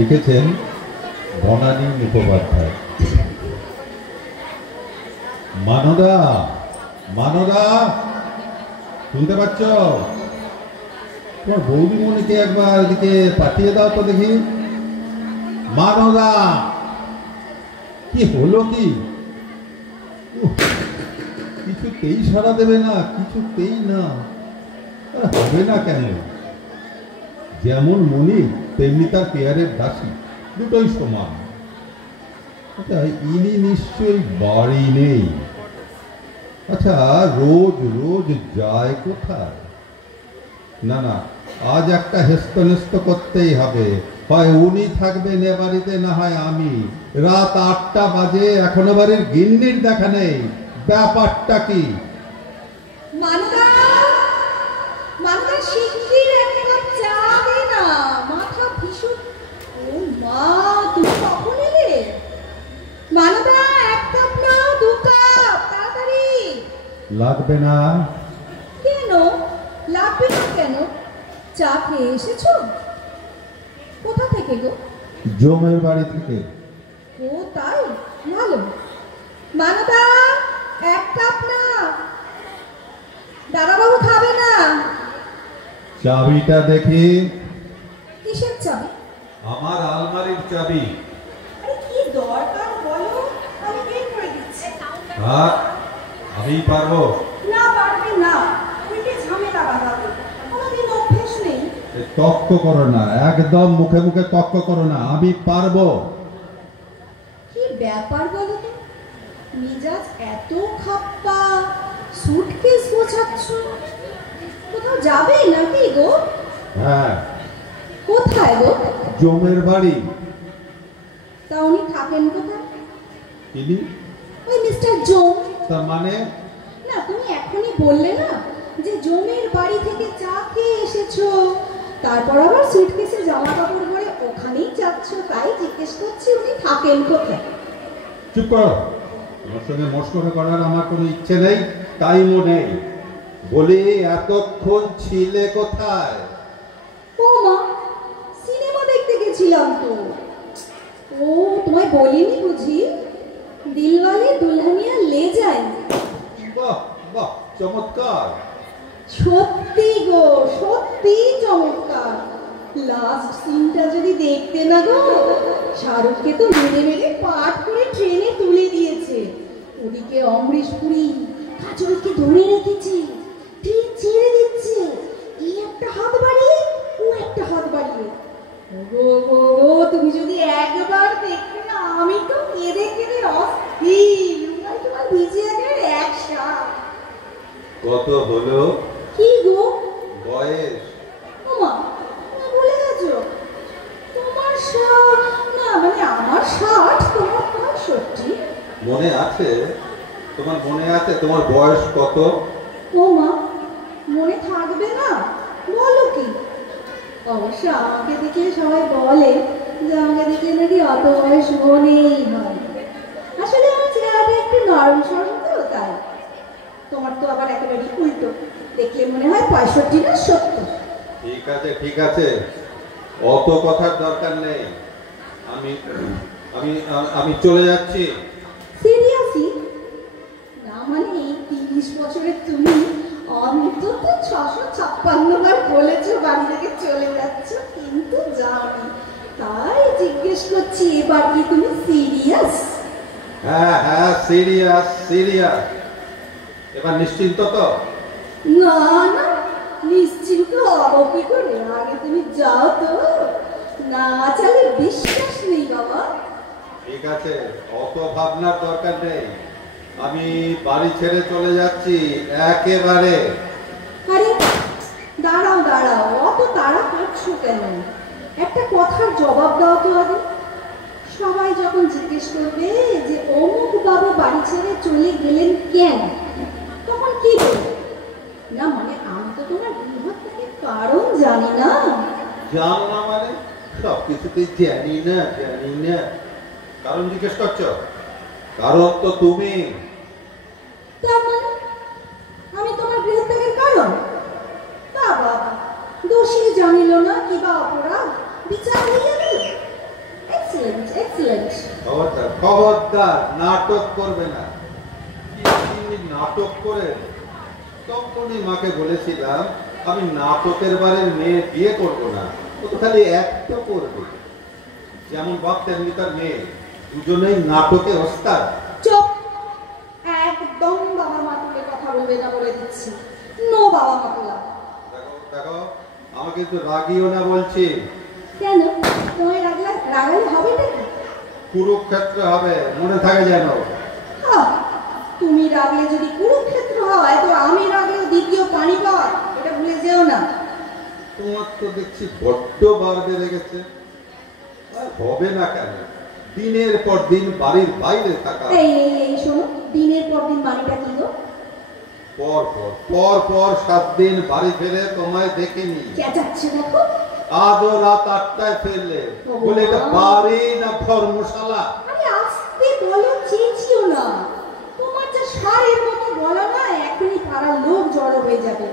লিখেছেন বনানী মুখোপাধ্যায়। মানদা, মানদা, শুনতে পাচ্ছ? তোমার বৌদিমণিকে একবার এদিকে পাঠিয়ে দাও তো দেখি। মানদা, কি হলো কি? কিছুতেই সাড়া দেবে না, কিছুতেই না। হবে না কেন? যেমন মনি তেমনি তার পেয়ারের দাসী, দুটোই সমান। আচ্ছা, ইনি নিশ্চয়ই বাড়ি নেই। আচ্ছা, রোজ রোজ যায় কোথায়? না না, আজ একটা হেস্তনেস্ত করতেই হবে। হয় উনি থাকবেন এ বাড়িতে, না হয় আমি। রাত 8টা বাজে, এখনো বাড়ির গিন্নির দেখা নেই। ব্যাপারটা কি? মানদা, মানদা, শিগগির এক কাপ চা দে না, মাথা ভীষণ। ও মা, তুমি কখন এলে? মানদা, এক কাপ না, 2 কাপ, তাড়াতাড়ি। লাগবে না। কেন লাগবে না? কেন? চা খেয়ে এসেছো? কোথা থেকে গো? জমের বাড়ি থেকে। ও তাই, ভালো। মানদা, এক কাপ না। দাদাবাবু খাবে না। চাবিটা দেখি। কিসের চাবি? আমার আলমারির চাবি। আরে কি দরকার বলো, আমি বের করে দিচ্ছি। হ্যাঁ, আমি পারবো। না, পারবে না। ওইটা ঝামেলা বাঁধাবে, কোনোদিন অভ্যেস নেই। তক্ক করো না, একদম মুখে মুখে তক্ক করো না। আমি পারবো। কি ব্যাপার বলো তো? মিজাজ এত খাপ্পা, সুটকেস গোছাচ্ছ। কোথাও যাবে নাকি গো? হ্যাঁ। কোথায় গো? জমের বাড়ি। তা উনি থাকেন কোথায়? তিনি? ওই মিস্টার জোম। তার মানে? না, তুমি এখনই বললে না যে জমের বাড়ি থেকে চা খেয়ে এসেছো, তারপর আবার সুটকেসে জামা কাপড় পরে ওখানেই যাচ্ছ। তাই জিজ্ঞেস করছি উনি থাকেন কোথায়। চুপ করো। তোমার সঙ্গে মস্করা করার আমার কোনো ইচ্ছে নেই, টাইমও নেই। বলি, এতক্ষণ ছিলে কোথায়? ও মা, সিনেমা দেখতে গেছিলাম তো। ও, তোমায় বলিনি বুঝি? দিলওয়ালে দুলহানিয়া লে যায়। বাহ বাহ, চমৎকার। সত্যি গো, সত্যি চমৎকার। লাস্ট সিনটা যদি দেখতে না গো, শাহরুখকে তো মেরে মেরে পাট করে ট্রেনে তুলে দিয়েছে। ওদিকে অমরিশ পুরী কাজলকে ধরে রেখেছে, ট্রেন ছেড়ে দিচ্ছে। এই একটা হাত বাড়িয়ে, ও একটা হাত বাড়িয়ে। ওগো গো, তুমি যদি একবার দেখতে না, আমি তো কেঁদে কেঁদে অস্থির। তোমার ভিজে একেবারে এক সাথ। কত হলো? কি গো? বয়স? ওমা, তুমি ভুলে গেছো? তোমার 60 না, মানে আমার 60, তোমার 65। মনে আছে? তোমার মনে আছে তোমার বয়স কত? ওমা, মনে থাকবে না? বলো কি? অবশ্য আমাকে দেখে সবাই বলে যে আমাকে দেখে নাকি অত বয়স মনেই হয়। আসলে আমার চেহারাটা একটু নরম সরম তো, তাই। তোমার তো আবার একেবারে উল্টো, দেখলে মনে হয় 65 না 70। ঠিক আছে, ঠিক আছে, অত কথার দরকার নেই। আমি আমি আমি চলে যাচ্ছি। সিরিয়াসলি? না মানে এই 30 বছরের তুমি অন্তত 656 বার বলেছো বাড়ি থেকে চলে যাচ্ছ, কিন্তু যাওনি। তাই জিজ্ঞেস করছি, এবার কি তুমি সিরিয়াস? হ্যাঁ হ্যাঁ, সিরিয়াস সিরিয়াস। এবার নিশ্চিন্ত তো? না না, নিশ্চিন্ত হবো কি করে? আগে তুমি যাও তো। না চালে বিশ্বাস নেই বাবা। ঠিক আছে, অত ভাবনার দরকার নেই। আমি বাড়ি ছেড়ে চলে যাচ্ছি একেবারে। আরে দাঁড়াও দাঁড়াও, অত তাড়া করছো কেন? একটা কথার জবাব দাও তো আগে। সবাই যখন জিজ্ঞেস করবে যে অমুক বাবু বাড়ি ছেড়ে চলে গেলেন কেন, তখন কি বলবে? না মানে আমি তো তোমার গৃহ থেকে কারণ জানি না। জানো না মানে? সবকিছুতেই জানি না জানি না। কারণ জিজ্ঞেস করছো? কারণ তো তুমি। তার মানে আমি তোমার গৃহ ত্যাগের কারণ? তা বাবা, দোষী জানিল না কিবা অপরাধ, বিচার হইয়া গেল। খবরদার খবরদার নাটক করবে না। নাটক করে তখনই মাকে বলেছিলাম আমি নাটকের বারের মেয়ে বিয়ে করবো না, ও তো খালি একটা করবে। যেমন বাপ তেমনি তার মেয়ে, দুজনেই নাটকে ওস্তাদ। চুপ, একদম বাবা মা তুলে কথা বলবে না বলে দিচ্ছি। নো বাবা মা তোলা। দেখো দেখো, আমাকে কিন্তু রাগিও না বলছি। কেন তোমায় রাগালে হবে নাকি? কুরুক্ষেত্র হবে, মনে থাকে যেন। তুমি রাগলে যদি কুরুক্ষেত্র হয় তো আমি রাগলেও দ্বিতীয় পানিপথ, এটা ভুলে যেও না। তোমার তো দেখছি বড্ড বার বেড়ে গেছে। হবে না কেন? দিনের পর দিন বাড়ির বাইরে থাকা। এই শোনো, দিনের পর দিন বাড়িটা কি গো? পর 7 দিন বাড়ি ফেরে তোমায় দেখেনি। চেঁচাচ্ছে দেখো। আদৌ রাত 8টায় ফেললে বলে এটা বাড়ি না ধর্মশালা? আরে আস্তে বলো, চেঁচিও না। তোমার যা সারের মতো বলো না, এখনই পাড়ার লোক জড়ো হয়ে যাবে।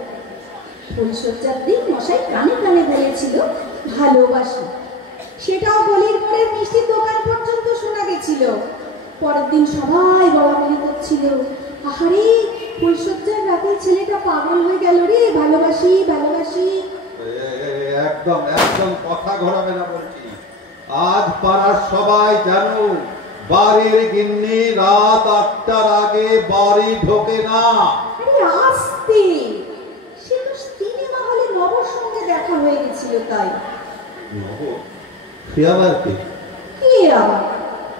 ফুলসজ্জার দিন মশাই কানে কানে বলেছিল ভালোবাসি, সেটাও বলির পরে মিষ্টির দোকান পর্যন্ত শোনা গেছিল। পরের দিন সবাই বলাবলি করছিল, আহারে ফুলসজ্জার রাতে ছেলেটা পাগল হয়ে গেল রে, ভালোবাসি ভালোবাসি। একদম একদম কথা ঘোরাবে না বলছি। আজ পাড়ার সবাই জানো বাড়ির গিন্নি রাত 8টার আগে বাড়ি ঢোকে না। আরে আস্তে, সে তো সিনেমা হলে নবর সঙ্গে দেখা হয়ে গেছিল তাই। নব? সে আবার কে? কে আবার?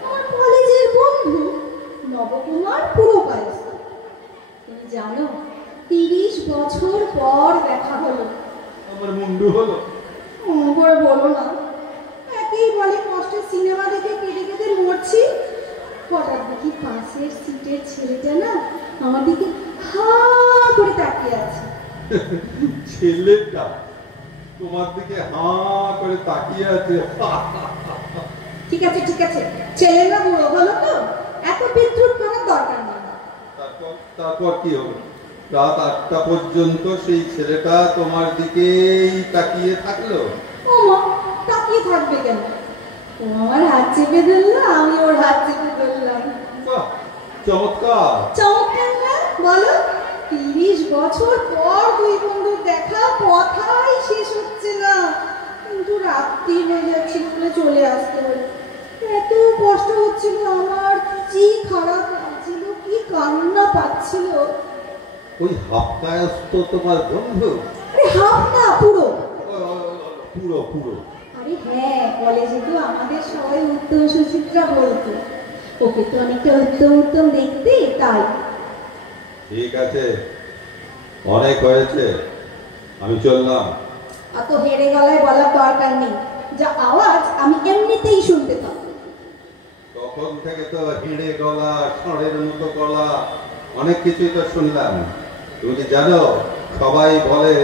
আমার কলেজের বন্ধু নবকুমার পুরকায়স্থ। তুমি জানো 30 বছর পর দেখা হলো। আমার মুন্ডু হলো। করে বলো না, একেই বলে কষ্টের সিনেমা দেখে কেটে কেটে মরছি। হঠাৎ দেখি পাশের সিটের ছেলেটা না আমার দিকে হা করে তাকিয়ে আছে। ছেলেটা তোমার দিকে হা করে তাকিয়ে আছে? ঠিক আছে ঠিক আছে, ছেলে না বুড়ো হলো তো, এত বিদ্রুপ করার দরকার নেই। তারপর কি হলো? রাত 8টা পর্যন্ত সেই ছেলেটা তোমার দিকেই তাকিয়ে থাকলো? ও মা, তাকিয়ে থাকবে কেন? ও আমার হাত চেপে ধরলো, আমি ওর হাত চেপে ধরলাম। বাহ, চমৎকার। চমৎকার না বলো? 30 বছর পর দুই বন্ধুর দেখা, কথাই শেষ হচ্ছে না, কিন্তু রাত্রি হয়ে যাচ্ছিল বলে চলে আসতে হলো। এত কষ্ট হচ্ছিল আমার, কি খারাপ লাগছিল, কি কান্না পাচ্ছিল। ওই হাফকায়স্ত তোমার বন্ধু? আরে হাফ না, পুরো পুরো পুরো। আরে হ্যাঁ, কলেজে তো আমাদের সবাই উত্তম সুচিত্রা বলতো। ওকে তো অনেকটা উত্তম উত্তম দেখতে, তাই। ঠিক আছে, অনেক হয়েছে, আমি চললাম। অত হেরে গলায় বলার দরকার নেই, যা আওয়াজ আমি এমনিতেই শুনতে পাবো। তখন থেকে তো হেঁড়ে গলা, ষড়ের মতো গলা, অনেক কিছুই তো শুনলাম। তুমি কি জানো সবাই বলে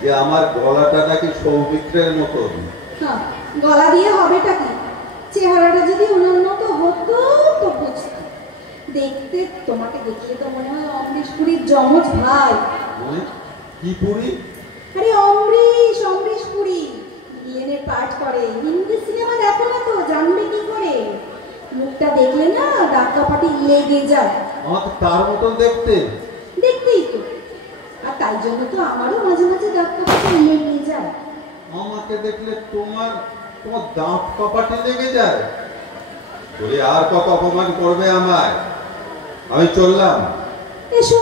যে আমার গলাটা নাকি সৌমিত্রের মতন? হ্যাঁ, গলা দিয়ে হবেটা কি? চেহারাটা যদি ওনার মতো হতো তো বুঝতো। দেখতে তোমাকে দেখলে তো মনে হয় অমৃশ পুরীর যমজ ভাই। কি পুরী? আরে অমৃশ পুরী ভিলেনের পাঠ করে। হিন্দি সিনেমা দেখো না তো, জানবে কি করে? মুখটা দেখলে না দাগ কাপাটি লেগে যায়। আমার তো তার মতন দেখতে। দেখতেই তো, আর তাই জন্য তো আমারও মাঝে মাঝে দাগ কাপাটি লেগে যায়। আমাকে দেখলে তোমার দাঁত কপাটে লেগে যায়? বলে আর কত অপমান করবে আমায়? আমি চললাম। এসো,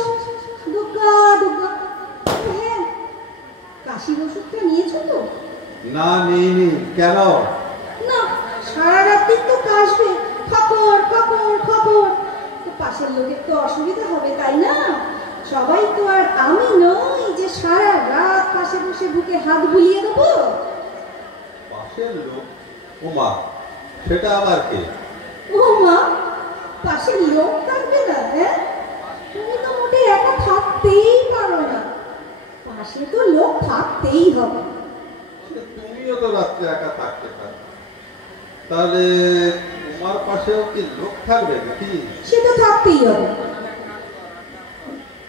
দুর্গা দুর্গা। হ্যাঁ, কাশির ওষুধটা নিয়েছো তো? না, নিইনি। কেন? না, সারা রাত্রি তো কাশবে, খবর খবর খবর। তো পাশের লোকের তো অসুবিধা হবে, তাই না? সবাই তো আর আমি নই যে সারা রাত পাশে বসে বুকে হাত বুলিয়ে দেবো। পাশের লোক? ওমা, সেটা আবার কে? ও মা, পাশের লোক থাকবে না? হ্যাঁ, তুমি তো মোটে একা থাকতেই পারো না, পাশে তো লোক থাকতেই হবে। তুমিও তো রাত্রে একা থাকতে পারো, তাহলে তোমার পাশেও কি লোক থাকবে নাকি? সে তো থাকতেই হবে।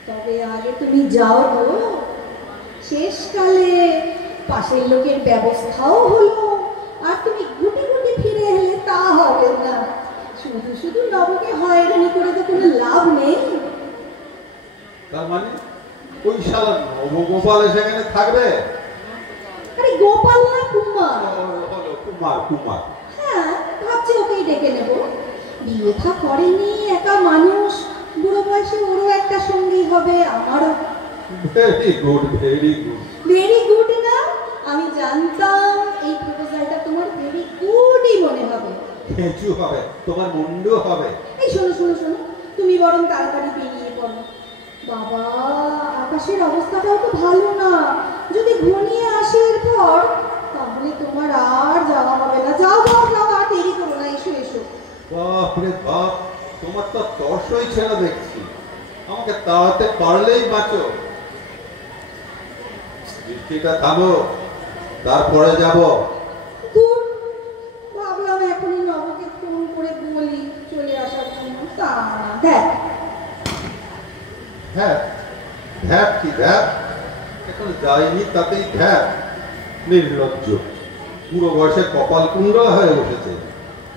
তবে আগে তুমি যাও গো, শেষকালে পাশের লোকের ব্যবস্থাও হলো, আর তুমি গুটি গুটি ফিরে এলে তা হবে না। শুধু নবকে হয়রানি করে তো কোনো লাভ নেই। তার মানে ওই শালা নবগোপাল সেখানে থাকবে? আরে গোপাল না, কুমার। কুমার কুমার। হ্যাঁ, ভাবছি ওকেই ডেকে নেব। বিয়ে থা করেনি, একা মানুষ, বুড়ো বয়সে ওরও একটা সঙ্গী হবে, আমারও। Very good, very good. Very good না? আমি জানতাম এই প্রপোজালটা তোমার ভেরি গুডই মনে হবে। কিছু হবে, তোমার মুন্ডু হবে। এই শোনো শোনো শোনো, তুমি বরং তাড়াতাড়ি বেরিয়ে পড়ো। বাবা, আকাশের অবস্থাটাও তো ভালো না। যদি ঘনিয়ে আসে এরপর, তাহলে তোমার আর যাওয়া হবে না। যাও যাও যাও, আর দেরি করো না, এসো এসো। বাপরে বাপ, তোমার তো তর্স হয়েছে না দেখছি। আমাকে তাড়াতে পারলেই বাঁচো। বৃষ্টিটা থামো, তারপরে যাব। দূর, ভাবলাম এখনই নবকে ফোন করে বলি চলে আসার জন্য। তা না, দেখ। হ্যাঁ, ধ্যাপ কি ধ্যাপ? এখন যাইনি তাতেই ধ্যাপ। নির্লজ্জ, পুরো বয়সে কপাল কুণ্ডলা হয়ে বসেছে।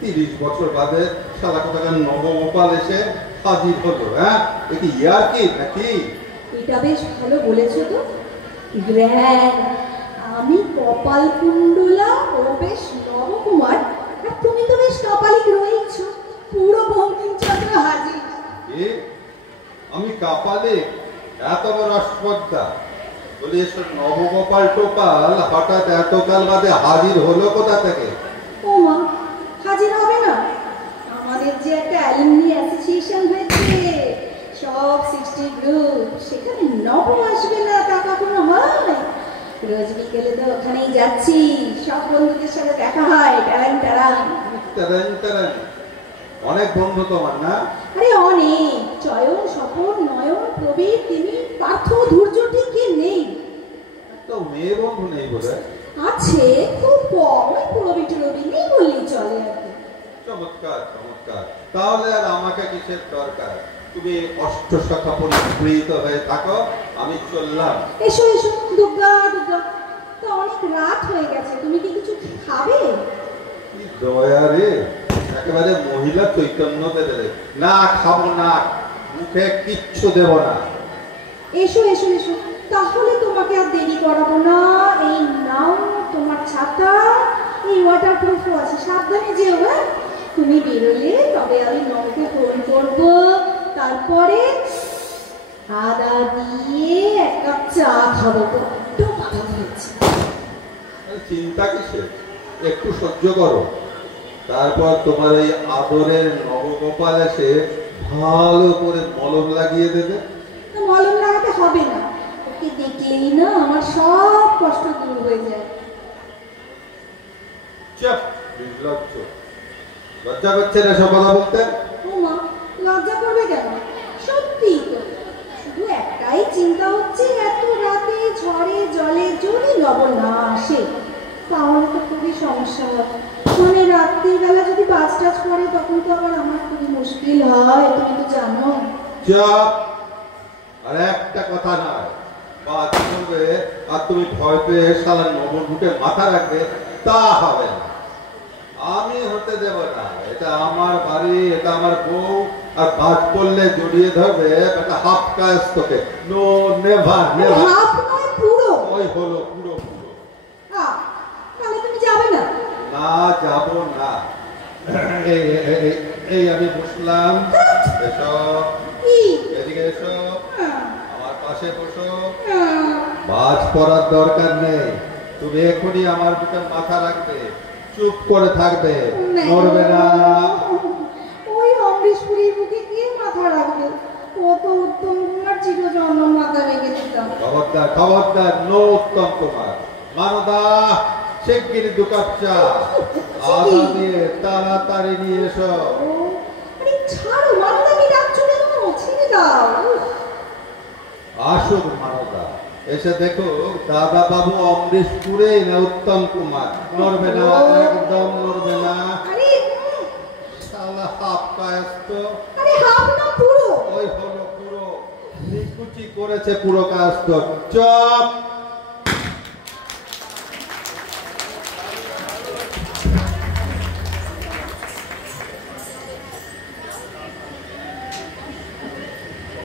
30 বছর বাদে শালা কোথাকার নবগোপাল এসে হাজির হলো। হ্যাঁ, এ কি ইয়ার কি নাকি? এটা বেশ ভালো বলেছো তো। গ্র্যান্ড, আমি কপাল কুণ্ডলা, ও বেশ নবকুমার, আর তুমি তো বেশ কপালিক রয়েছ। পুরো বঙ্কিমচন্দ্র হাজির। এ আমি কাপালে এত বড় আস্পর্ধা বলি, এসব নবগোপাল টোপাল হঠাৎ এতকাল বাদে হাজির হলো কোথা থেকে? ও মা, হাজির হবে না? আমাদের যে একটা অ্যালুমনি অ্যাসোসিয়েশন হয়েছে, সব 60 গ্রুপ, সেখানে নব আসবে না তা কখনো হয়? রোজ বিকেলে তো ওখানেই যাচ্ছি, সব বন্ধুদের সাথে দেখা হয়। টারান টারান টারান টারান। অনেক বন্ধু তোমার না? আরে অনেক। চয়ন, স্বপন, নয়ন, প্রবীর, তিনি, পার্থ, ধৈর্য ঠিক কি নেই? তো মেয়ে বন্ধু নেই বলে? আছে, খুব কম। ওই প্রবি টরবি নেই বললেই চলে আর কি। চমৎকার চমৎকার। তাহলে আর আমাকে কিসের দরকার? তুমি অষ্টশাখা পরিবৃত হয়ে থাকো, আমি চললাম। এসো এসো, দুর্গা দুর্গা। তো অনেক রাত হয়ে গেছে, তুমি কি কিছু খাবে? কি দয়া রে, একেবারে মহিলা চৈতন্য দেবে। না, খাবো না, মুখে কিচ্ছু দেব না। এসো এসো এসো, তাহলে তোমাকে আর দেরি করাবো না। এই নাও তোমার ছাতা, এই ওয়াটারপ্রুফও আছে, সাবধানে যেও। হ্যাঁ, তুমি বেরোলে তবে আমি নবকে ফোন করবো। তারপরে আদা দিয়ে এক কাপ চা খাবো। একটু মাথা ধরেছে। চিন্তা কিসের, একটু সহ্য করো। তারপর তোমার এই আদরের নবগোপাল এসে ভালো করে মলম লাগিয়ে দেবে। মলম লাগাতে হবে না, ওকে দেখলেই না আমার সব কষ্ট দূর হয়ে যায়। চাপ, নির্লজ্জ। লজ্জা করছে না সব কথা বলতে? ও মা, লজ্জা করবে কেন? সত্যিই তো। শুধু একটাই চিন্তা হচ্ছে, এত রাতে ঝড়ে জলে যদি নব না আসে, তাহলে তো খুবই সমস্যা হয়। মানে রাত্রিবেলা যদি বাস টাচ পড়ে, তখন তো আবার আমার খুবই মুশকিল হয়, তুমি তো জানো। চাপ, আর একটা কথা নয়। বাদ করবে আর তুমি ভয় পেয়ে শালা নবর বুকে মাথা রাখবে, তা হবে না। আমি হতে দেব না। এটা আমার বাড়ি, এটা আমার বউ, আর বাদ পড়লে জড়িয়ে ধরবে একটা হাফ কাজ তোকে। No, never never. হাফ নয়, পুরো। ওই হলো পুরো পুরো। তাহলে তুমি যাবে না? না, যাব না। এই এই, এই, এই আমি বসলাম। এসো, এদিকে এসো, আমার পাশে বসো। বাজ পড়ার দরকার নেই, তুমি এখনই আমার বুকে মাথা রাখবে, চুপ করে থাকবে, নড়বে না। ওই অমৃতপুরীর বুকে কে মাথা রাখবে? কত উত্তম কুমার চিরজন্ম মাথা রেখে দিতাম। খবরদার খবরদার, নো উত্তম কুমার। মানদা, শিগগিরি 2 কাপ চা আদা দিয়ে তাড়াতাড়ি নিয়ে এসো। আরে ছাড়ো, মানদাকে ডাকছো কেন? ছেড়ে দাও। আসুক মানদা, এসে দেখো দাদা বাবু অমৃতপুরে না উত্তম কুমার। নড়বে না, একদম নড়বে না। আরে শালা হাফ কায়স্ত। আরে হাফ না, পুরো। ওই হলো পুরো। নিকুচি করেছে পুরো কায়স্ত। চপ।